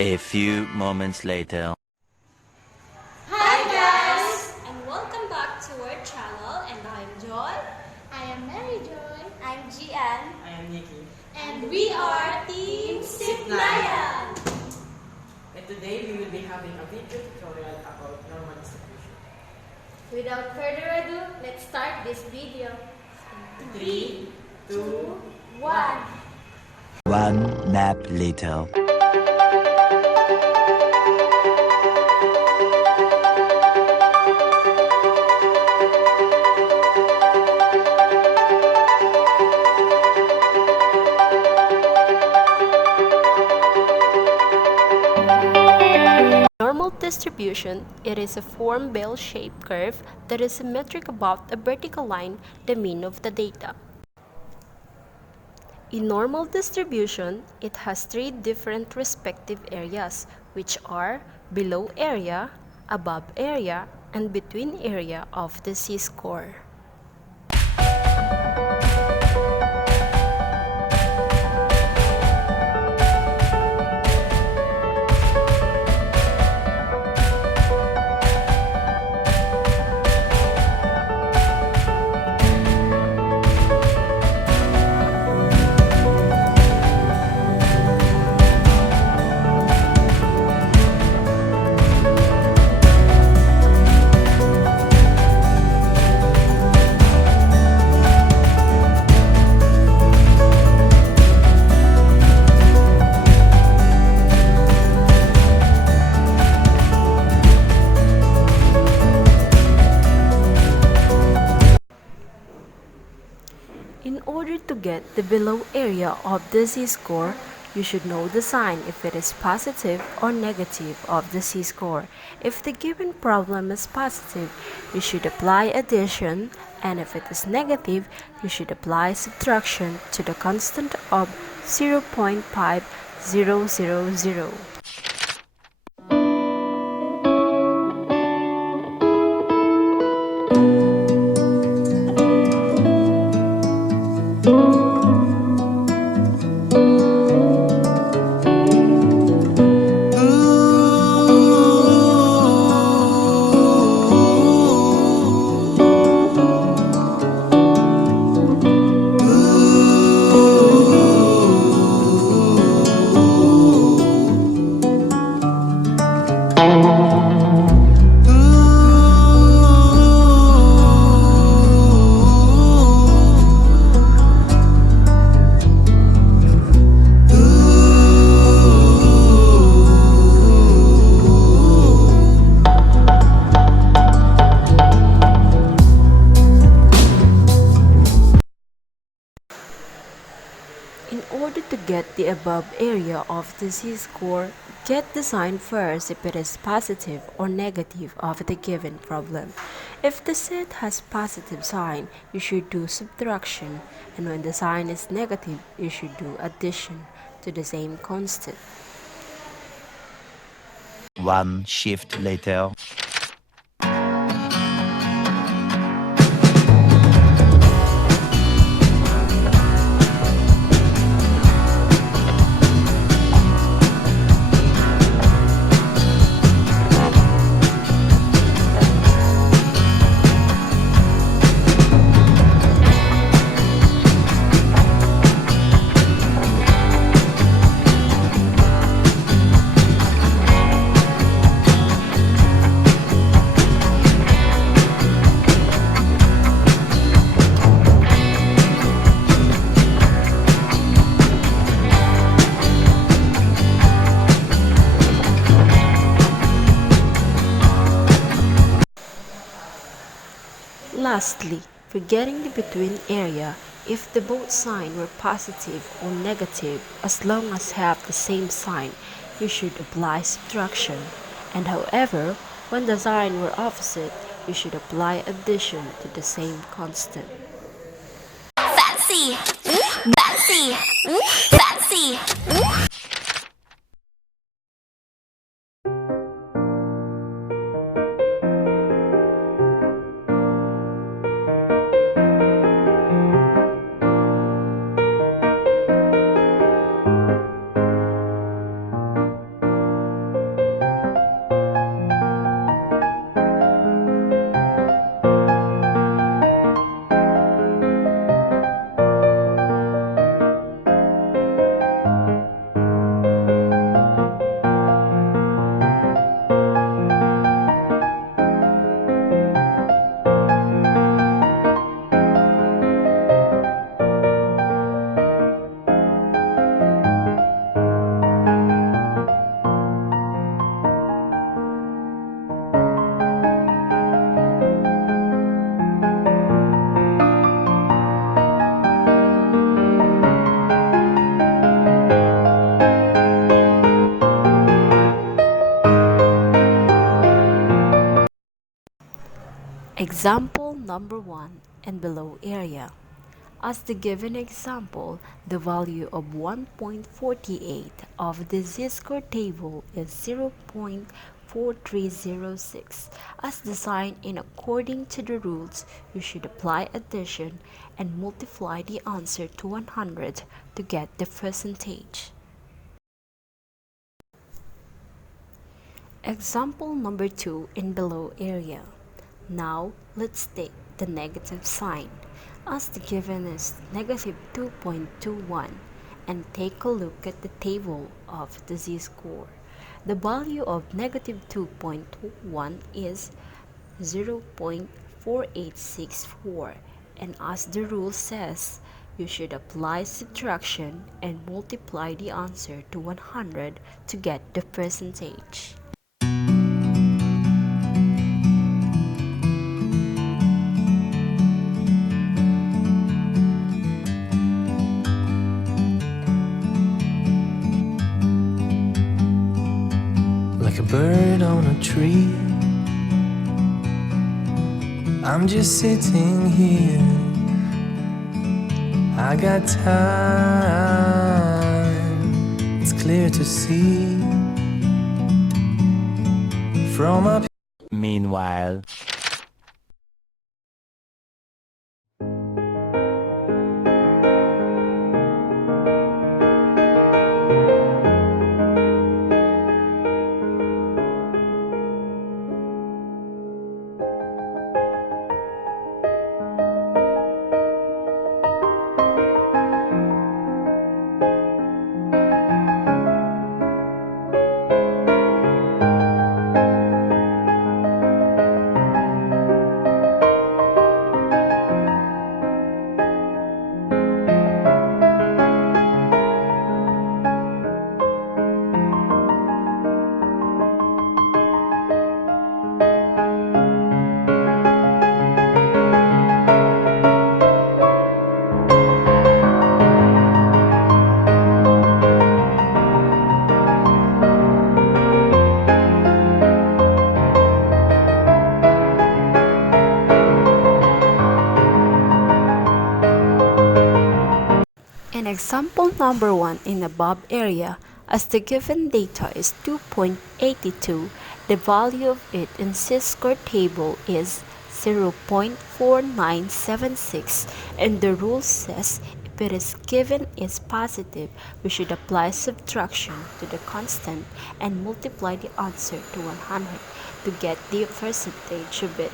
A few moments later. Hi guys! And welcome back to our channel, and I'm Joy. I am Mary Joy. I'm Gian. I am Nikki. And we are Team Sipnayan. And today we will be having a video tutorial about normal distribution. Without further ado, let's start this video. 3, 2, 1. One nap later. Normal distribution, it is a form bell-shaped curve that is symmetric about a vertical line, the mean of the data. In normal distribution, it has three different respective areas, which are below area, above area, and between area of the z-score. In order to get the below area of the z-score, you should know the sign if it is positive or negative of the z-score. If the given problem is positive, you should apply addition, and if it is negative, you should apply subtraction to the constant of 0.5000. In order to get the above area of the z-score, get the sign first if it is positive or negative of the given problem. If the set has positive sign, you should do subtraction, and when the sign is negative, you should do addition to the same constant. One shift later. Lastly, for getting the between area, if the both sign were positive or negative, as long as have the same sign, you should apply subtraction. And however, when the sign were opposite, you should apply addition to the same constant. Fancy! Fancy! Fancy! Example number 1 and below area. As the given example, the value of 1.48 of the z-score table is 0.4306. As designed in according to the rules, you should apply addition and multiply the answer to 100 to get the percentage. Example number 2 in below area. Now, let's take the negative sign. As the given is negative 2.21 and take a look at the table of the z-score. The value of negative 2.21 is 0.4864, and as the rule says, you should apply subtraction and multiply the answer to 100 to get the percentage. Like a bird on a tree, I'm just sitting here. I got time, it's clear to see from up. Meanwhile, In example number 1 in above area, as the given data is 2.82, the value of it in z-score table is 0.4976, and the rule says if it is given is positive, we should apply subtraction to the constant and multiply the answer to 100 to get the percentage of it.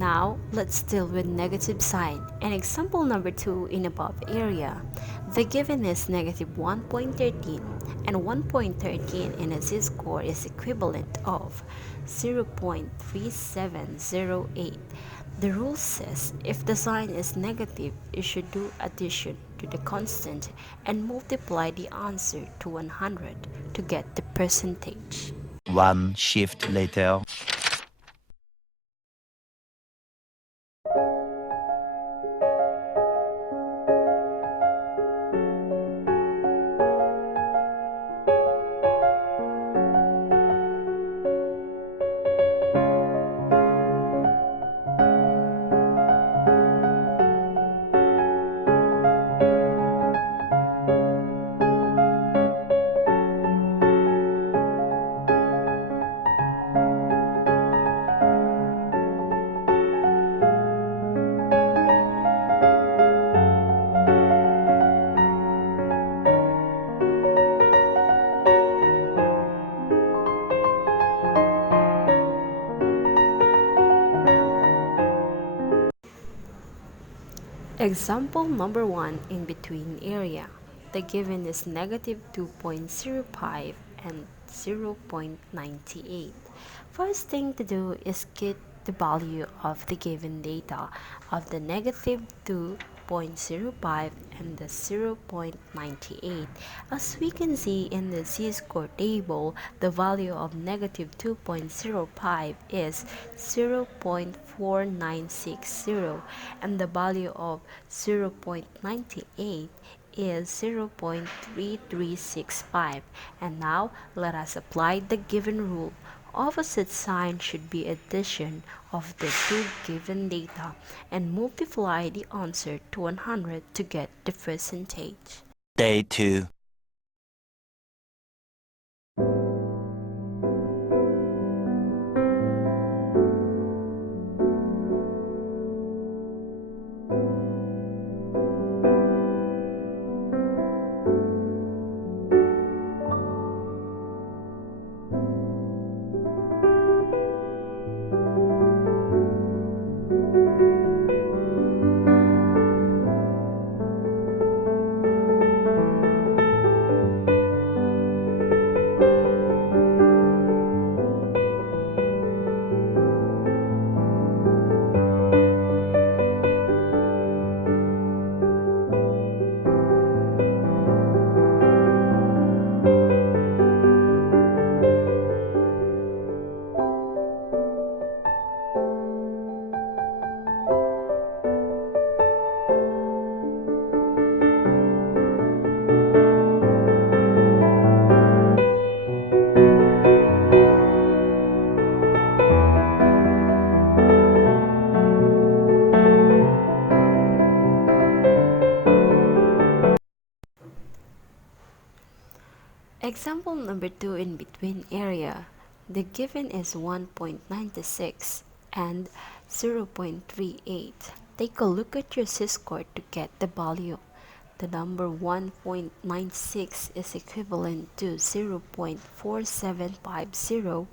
Now, let's deal with negative sign. And example number 2 in above area. The given is negative 1.13 and 1.13 in a z-score is equivalent of 0.3708. The rule says if the sign is negative, you should do addition to the constant and multiply the answer to 100 to get the percentage. one shift later. Example number 1, in between area. The given is negative 2.05 and 0.98. First thing to do is get the value of the given data of the negative 2.05 and the 0.98. As we can see in the z-score table, the value of negative 2.05 is 0.4960 and the value of 0.98 is 0.3365. And now let us apply the given rule. Opposite sign should be addition of the two given data and multiply the answer to 100 to get the percentage. Day 2. Example number 2, in between area. The given is 1.96 and 0.38. Take a look at your z-score to get the value. The number 1.96 is equivalent to 0.4750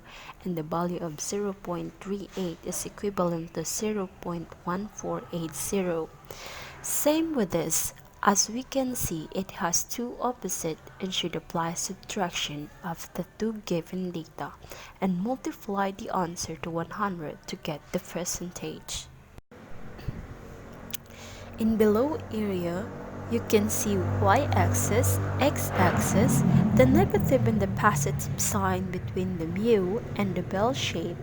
and the value of 0.38 is equivalent to 0.1480. Same with this. As we can see, it has two opposite and should apply subtraction of the two given data and multiply the answer to 100 to get the percentage. In below area, you can see y-axis, x-axis, the negative and the positive sign between the mu and the bell shape.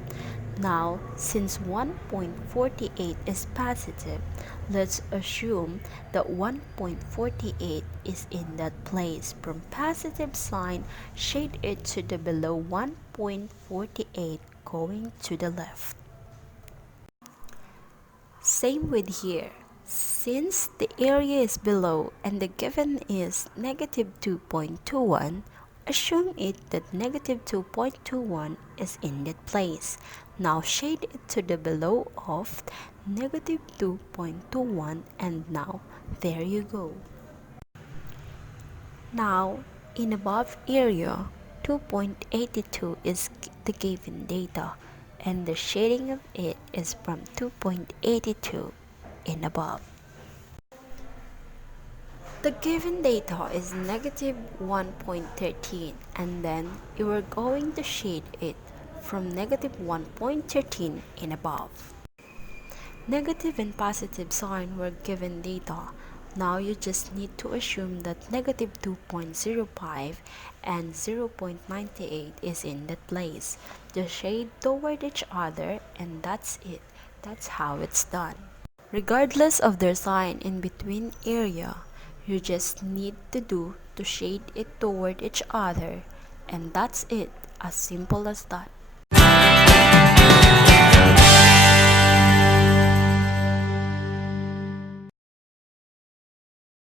Now, since 1.48 is positive, let's assume that 1.48 is in that place. From positive sign, shade it to the below 1.48 going to the left. Same with here. Since the area is below and the given is negative 2.21, assume it that negative 2.21 is in that place. Now shade it to the below of negative 2.21 and now there you go. Now in above area, 2.82 is the given data and the shading of it is from 2.82 in above. The given data is negative 1.13 and then you are going to shade it from negative 1.13 in above. Negative and positive sign were given data. Now you just need to assume that negative 2.05 and 0.98 is in that place. Just shade toward each other and that's it. That's how it's done. Regardless of their sign in between area, you just need to do to shade it toward each other and that's it, as simple as that.